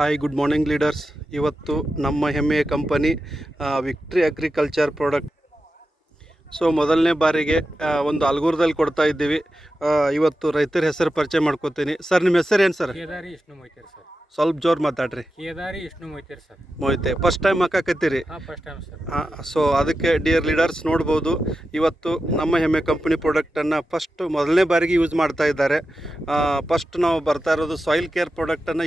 Hi good morning leaders. ಇವತ್ತು ನಮ್ಮ ಹೆಮ್ಮೆಯ ಕಂಪನಿ ವಿಕ್ಟ್ರಿ ಅಗ್ರಿಕಲ್ಚರ್ ಪ್ರಾಡಕ್ಟ್ ಮೊದಲನೇ ಬಾರಿಗೆ ಒಂದು ಅಲ್ಗೂರ್ದಲ್ಲಿ ಕೊಡ್ತಾ ಇದ್ದೀವಿ. ಇವತ್ತು ರೈತರ ಹೆಸರು ಪರಿಚಯ ಮಾಡ್ಕೋತೀನಿ. ಸರ್, ನಿಮ್ಮ ಹೆಸರು ಏನು ಸರ್? ಕೇದಾರಿ ವಿಷ್ಣು ಮೊಯ್ತೇರಿ ಸರ್. ಸ್ವಲ್ಪ ಜೋರು ಮಾತಾಡ್ರಿ. Kedari Vishnu Moyteri sir. Moyte first time ಹಾಕಕತ್ತೀರಿ? First time sir. ಸೊ ಅದಕ್ಕೆ ಡಿಯರ್ ಲೀಡರ್ಸ್ ನೋಡ್ಬೋದು, ಇವತ್ತು ನಮ್ಮ ಹೆಮ್ಮೆ ಕಂಪನಿ ಪ್ರಾಡಕ್ಟನ್ನು ಮೊದಲನೇ ಬಾರಿಗೆ ಯೂಸ್ ಮಾಡ್ತಾ ಇದ್ದಾರೆ. ಫಸ್ಟ್ ನಾವು ಬರ್ತಾ ಇರೋದು ಸಾಯಿಲ್ ಕೇರ್ ಪ್ರಾಡಕ್ಟನ್ನು.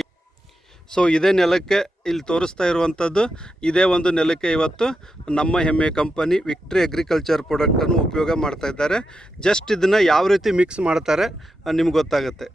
ಸೊ ಇದೇ ನೆಲಕ್ಕೆ ಇಲ್ಲಿ ತೋರಿಸ್ತಾ ಇರುವಂಥದ್ದು, ಇದೇ ಒಂದು ನೆಲಕ್ಕೆ ಇವತ್ತು ನಮ್ಮ ಹೆಮ್ಮೆ ಕಂಪನಿ ವಿಕ್ಟ್ರಿ ಅಗ್ರಿಕಲ್ಚರ್ ಪ್ರಾಡಕ್ಟನ್ನು ಉಪಯೋಗ ಮಾಡ್ತಾ ಇದ್ದಾರೆ. ಜಸ್ಟ್ ಇದನ್ನು ಯಾವ ರೀತಿ ಮಿಕ್ಸ್ ಮಾಡ್ತಾರೆ ನಿಮ್ಗೆ ಗೊತ್ತಾಗುತ್ತೆ.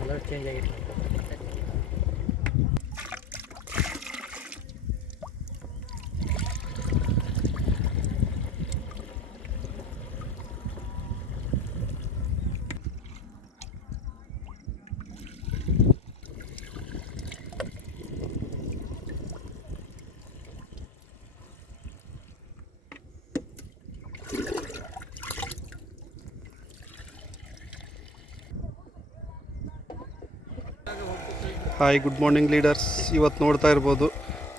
ಕಲರ್ ಚೇಂಜ್ ಆಗಿತ್ತು. Hi good morning leaders. ಇವತ್ತು ನೋಡ್ತಾ ಇರ್ಬೋದು,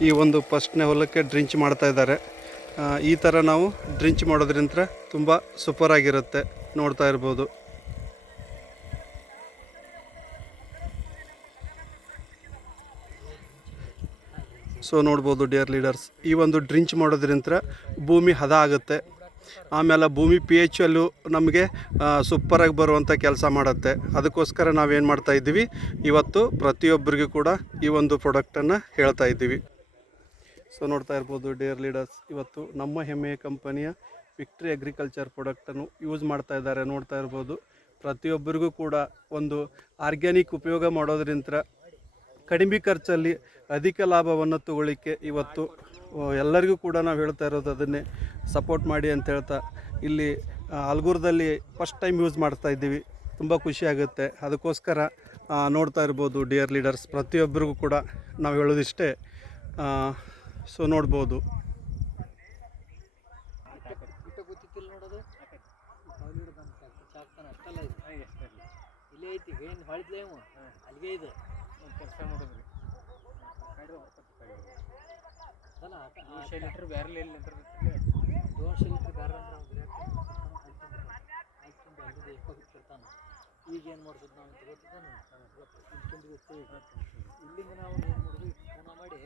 ಈ ಒಂದು ಫಸ್ಟ್ನೇ ಹೊಲಕ್ಕೆ ಡ್ರಿಂಚ್ ಮಾಡ್ತಾ ಇದ್ದಾರೆ. ಈ ಥರ ನಾವು ಡ್ರಿಂಚ್ ಮಾಡೋದ್ರಿಂದ ತುಂಬ ಸೂಪರಾಗಿರುತ್ತೆ. ನೋಡ್ತಾ ಇರ್ಬೋದು. ಸೊ ನೋಡ್ಬೋದು ಡಿಯರ್ ಲೀಡರ್ಸ್, ಈ ಒಂದು ಡ್ರಿಂಚ್ ಮಾಡೋದ್ರಿಂದ ಭೂಮಿ ಹದ ಆಗುತ್ತೆ. ಆಮೇಲೆ ಭೂಮಿ ಪಿ ಎಚ್ ಅಲ್ಲೂ ನಮಗೆ ಸೂಪರಾಗಿ ಬರುವಂಥ ಕೆಲಸ ಮಾಡುತ್ತೆ. ಅದಕ್ಕೋಸ್ಕರ ನಾವೇನು ಮಾಡ್ತಾ ಇದ್ದೀವಿ, ಇವತ್ತು ಪ್ರತಿಯೊಬ್ಬರಿಗೂ ಕೂಡ ಈ ಒಂದು ಪ್ರಾಡಕ್ಟನ್ನು ಹೇಳ್ತಾ ಇದ್ದೀವಿ. ಸೊ ನೋಡ್ತಾ ಇರ್ಬೋದು ಡಿಯರ್ ಲೀಡರ್ಸ್, ಇವತ್ತು ನಮ್ಮ ಹೆಮ್ಮೆಯ ಕಂಪನಿಯ ವಿಕ್ಟ್ರಿ ಅಗ್ರಿಕಲ್ಚರ್ ಪ್ರಾಡಕ್ಟನ್ನು ಯೂಸ್ ಮಾಡ್ತಾ ಇದ್ದಾರೆ. ನೋಡ್ತಾ ಇರ್ಬೋದು, ಪ್ರತಿಯೊಬ್ಬರಿಗೂ ಕೂಡ ಒಂದು ಆರ್ಗ್ಯಾನಿಕ್ ಉಪಯೋಗ ಮಾಡೋದ್ರಿಂದ ಕಡಿಮೆ ಖರ್ಚಲ್ಲಿ ಅಧಿಕ ಲಾಭವನ್ನು ತಗೊಳ್ಳಿಕ್ಕೆ ಇವತ್ತು ಎಲ್ಲರಿಗೂ ಕೂಡ ನಾವು ಹೇಳ್ತಾ ಇರೋದು ಅದನ್ನೇ ಸಪೋರ್ಟ್ ಮಾಡಿ ಅಂತ ಹೇಳ್ತಾ, ಇಲ್ಲಿ ಅಲ್ಗೂರ್ದಲ್ಲಿ ಫಸ್ಟ್ ಟೈಮ್ ಯೂಸ್ ಮಾಡ್ತಾ ಇದ್ದೀವಿ. ತುಂಬ ಖುಷಿಯಾಗುತ್ತೆ. ಅದಕ್ಕೋಸ್ಕರ ನೋಡ್ತಾ ಇರ್ಬೋದು ಡಿಯರ್ ಲೀಡರ್ಸ್, ಪ್ರತಿಯೊಬ್ಬರಿಗೂ ಕೂಡ ನಾವು ಹೇಳೋದಿಷ್ಟೇ. ಸೊ ನೋಡ್ಬೋದು. ಲೀಟರ್ ಬ್ಯಾರಲ್ ಎಲ್ಲಿ ಲೀಟರ್ 200 ಲೀಟರ್ ಬ್ಯಾರಲ್ ಅಂದ್ರೆ ಈಗ ಏನು ಮಾಡ್ತಿದ್ದು ನಾವು ಅಂತ ಗೊತ್ತಿದ್ದಾನೆ. ಇಲ್ಲಿಂದ ನಾವು ಏನು ಮಾಡಿದ್ವಿ, ಮಾಡಿ